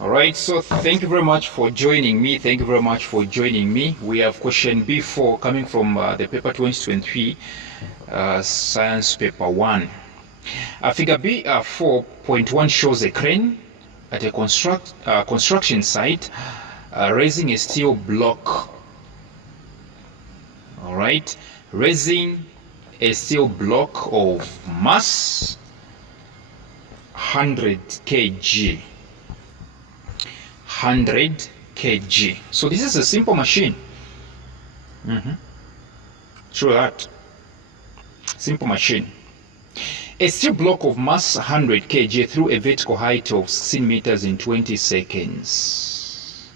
All right, so thank you very much for joining me. We have question B4 coming from the paper 2023, science paper 1. Figure B 4.1 shows a crane at a construction site raising a steel block. All right, raising a steel block of mass 100 kg. 100 kg. So this is a simple machine. True that. Simple machine. A steel block of mass 100 kg through a vertical height of 16 meters in 20 seconds.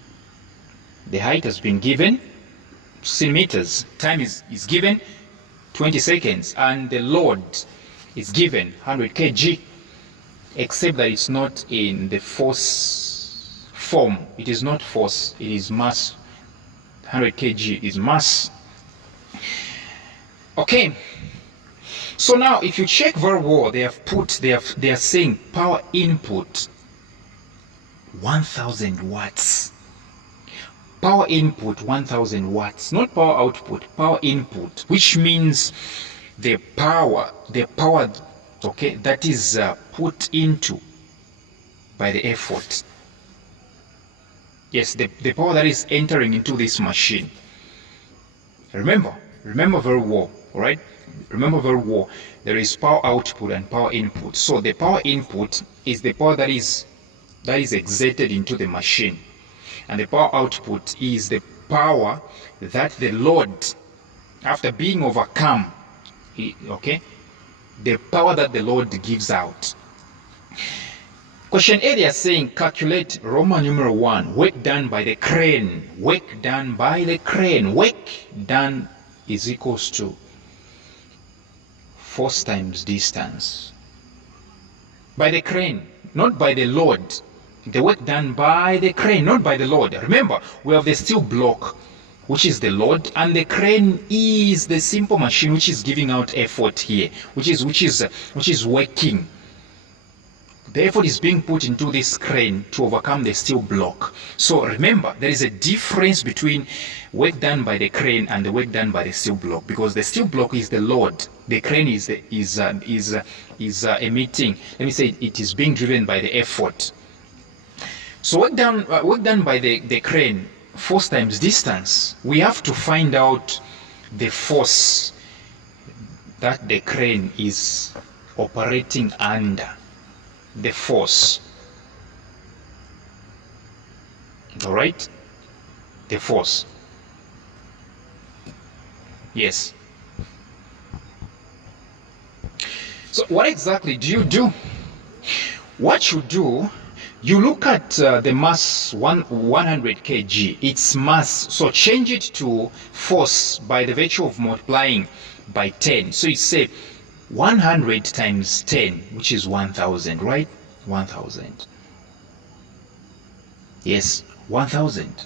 The height has been given 16 meters. Time is given 20 seconds. And the load is given 100 kg. Except that it's not in the force form. It is not force, it is mass. 100 kg is mass. Okay, so now if you check very well, they are saying power input 1000 watts. Power input 1000 watts, not power output, power input, which means the power okay, that is put into by the effort. Yes, the power that is entering into this machine. Remember very well, all right? Remember very well, there is power output and power input. So the power input is the power that is exerted into the machine. And the power output is the power that the load, after being overcome, okay, the power that the load gives out. Question A, they are saying calculate Roman numeral 1, work done by the crane. Work done by the crane. Work done is equals to force times distance. By the crane, not by the load. The work done by the crane, not by the load. Remember, we have the steel block, which is the load, and the crane is the simple machine which is giving out effort here, which is working. The effort is being put into this crane to overcome the steel block. So remember, there is a difference between work done by the crane and the work done by the steel block, because the steel block is the load. The crane is emitting. Let me say it is being driven by the effort. So work done by the crane, force times distance. We have to find out the force that the crane is operating under. The force. All right? The force. Yes. So what exactly do you do? What you do, you look at the mass 100 kg, its mass, so change it to force by the virtue of multiplying by 10. So you say 100 times 10, which is 1000, right? 1000. Yes, 1000.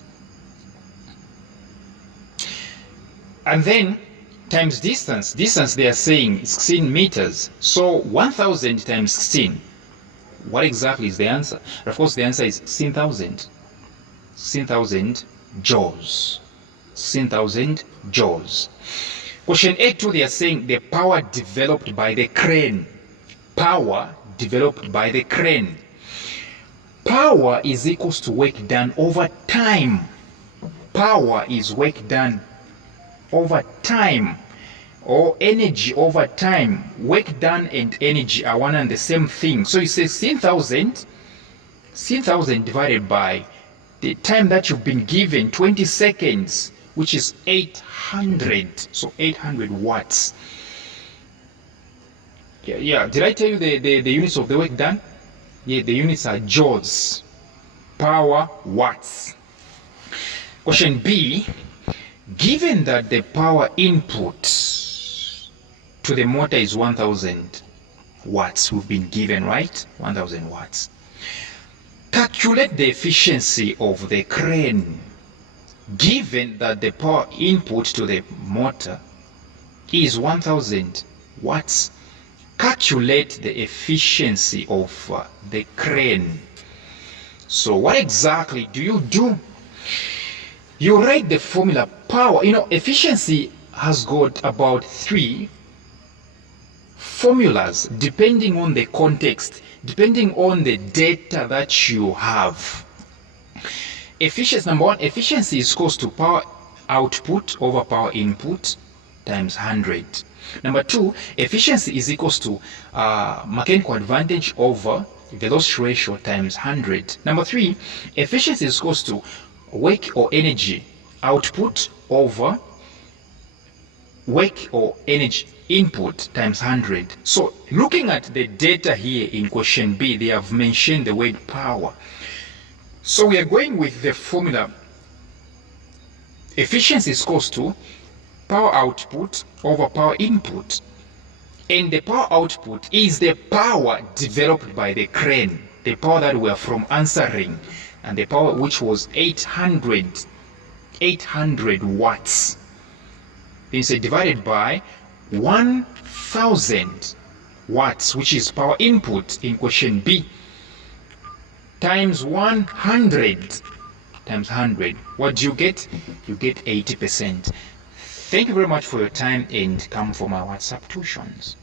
And then times distance. Distance, they are saying 16 meters. So 1000 times 16. What exactly is the answer? Of course, the answer is 16,000. 16,000 joules. 16,000 joules. Question A2, they are saying the power developed by the crane. Power developed by the crane. Power is equals to work done over time. Power is work done over time, or energy over time. Work done and energy are one and the same thing. So you say 16,000 divided by the time that you've been given, 20 seconds, which is 800. So 800 watts. Yeah. Did I tell you the units of the work done? Yeah, the units are joules. Power, watts. Question B, given that the power input to the motor is 1000 watts, we've been given, right? 1000 watts. Calculate the efficiency of the crane given that the power input to the motor is 1000 watts. Calculate the efficiency of the crane So what exactly do you do? You write the formula power. Efficiency has got about 3 formulas depending on the context, depending on the data that you have. Efficiency, number 1, efficiency is equals to power output over power input times 100. Number 2, efficiency is equals to mechanical advantage over velocity ratio times 100. Number 3, efficiency is equals to work or energy output over work or energy input times 100. So looking at the data here in question B, they have mentioned the word power. So we are going with the formula efficiency is equals to power output over power input. And the power output is the power developed by the crane, the power that we are from answering, and the power which was 800 watts. Then say divided by 1000 watts, which is power input in question B, times 100 times 100. What do you get? You get 80%. Thank you very much for your time, and come for my WhatsApp tuitions.